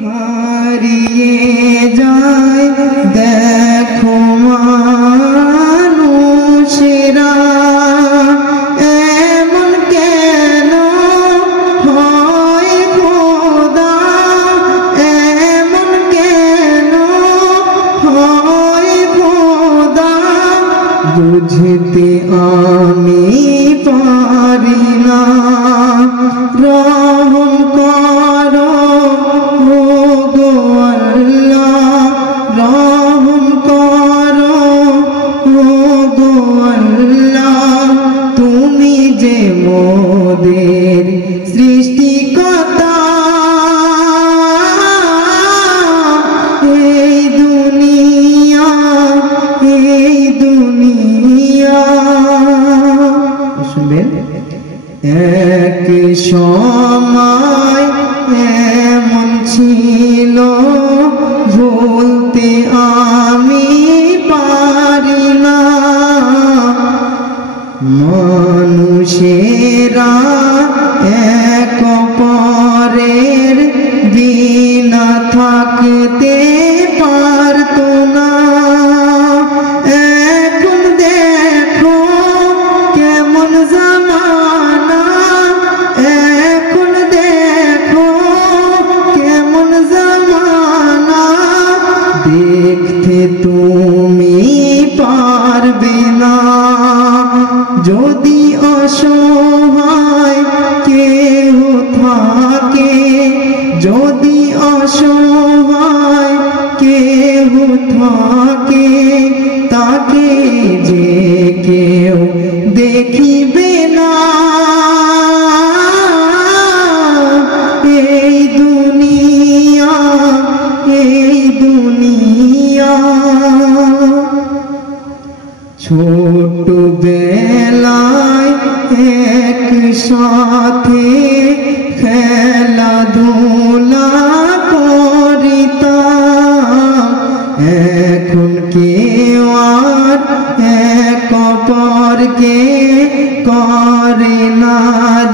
হারিয়ে যায় দেখো মানুষেরা, এমন কেন হয় খোদা, এমন কেন হয় খোদা, বুঝতে আমি পারি না। রহম করো ও গো আল্লাহ, রহম করো ও গো আল্লাহ, তুমি যে মোদের সৃষ্টিকর্তা। এই দুনিয়া শুনবেন, এক সময় এমন ছিল ভুলতে আমি পারি না। মানুষেরা এক অপরের বিনা থাকতে পারত না। এখন দেখো কেমন জামানা, এখন দেখো কেমন জামানা, দেখতে তুমি পারবে না। যদি অসহায় কেউ থাকে, যদি অসহায় কেউ থাকে, তাকে যে কেউ দেখিবে না। এই দুনিয়া ছোট বেলায় একসাথে খেলাধুলা করিতাম, এখন কেউ আর এক অপরকে করে না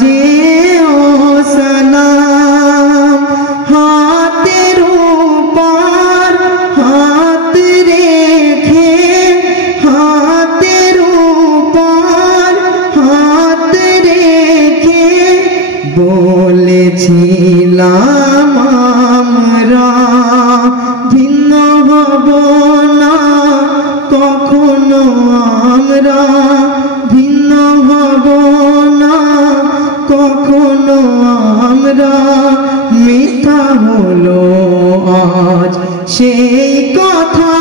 যে ও সালাম। হাতের উপর হাত রেখে, হাতের উপর হাত রেখে বলেছিলাম আমরা ভিন্ন হব না কখনো, আমরা ভিন্ন হব না কখনো, আমরা মিথ্যা হলো আজ সেই কথা।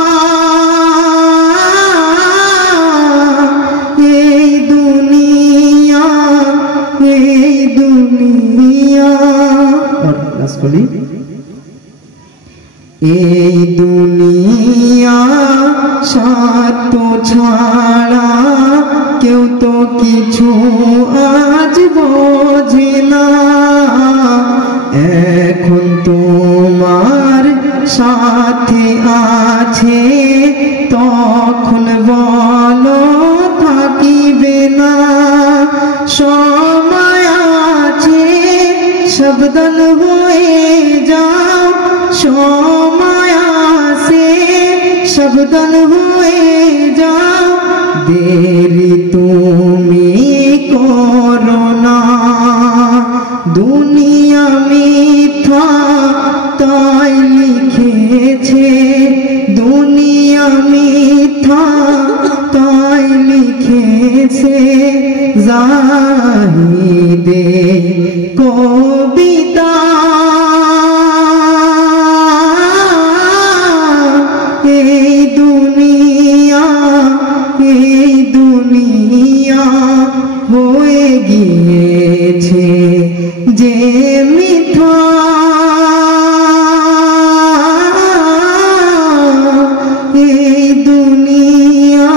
এই দুনিয়া এই দুনিয়া স্বার্থ ছাড়া কেউ তো কিছু আজ বোঝে না। এখন তোমার সাথে আছে, তখন বলো থাকিবে না। সময় আছে সাবধান হয়ে যাও, সময় আছে সাবধান হয়ে যাও, দেরি তুমি করো না। দুনিয়া মিথ্যা তাই লিখেছে, দুনিয়া মিথ্যা তাই লিখেছে জাহিদে কবিতা। এই দুনিয়া হয়ে গিয়েছে যে মিথ্যা। এই দুনিয়া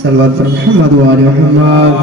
সাল্লাল্লাহু আলাইহি ওয়া সাল্লাম।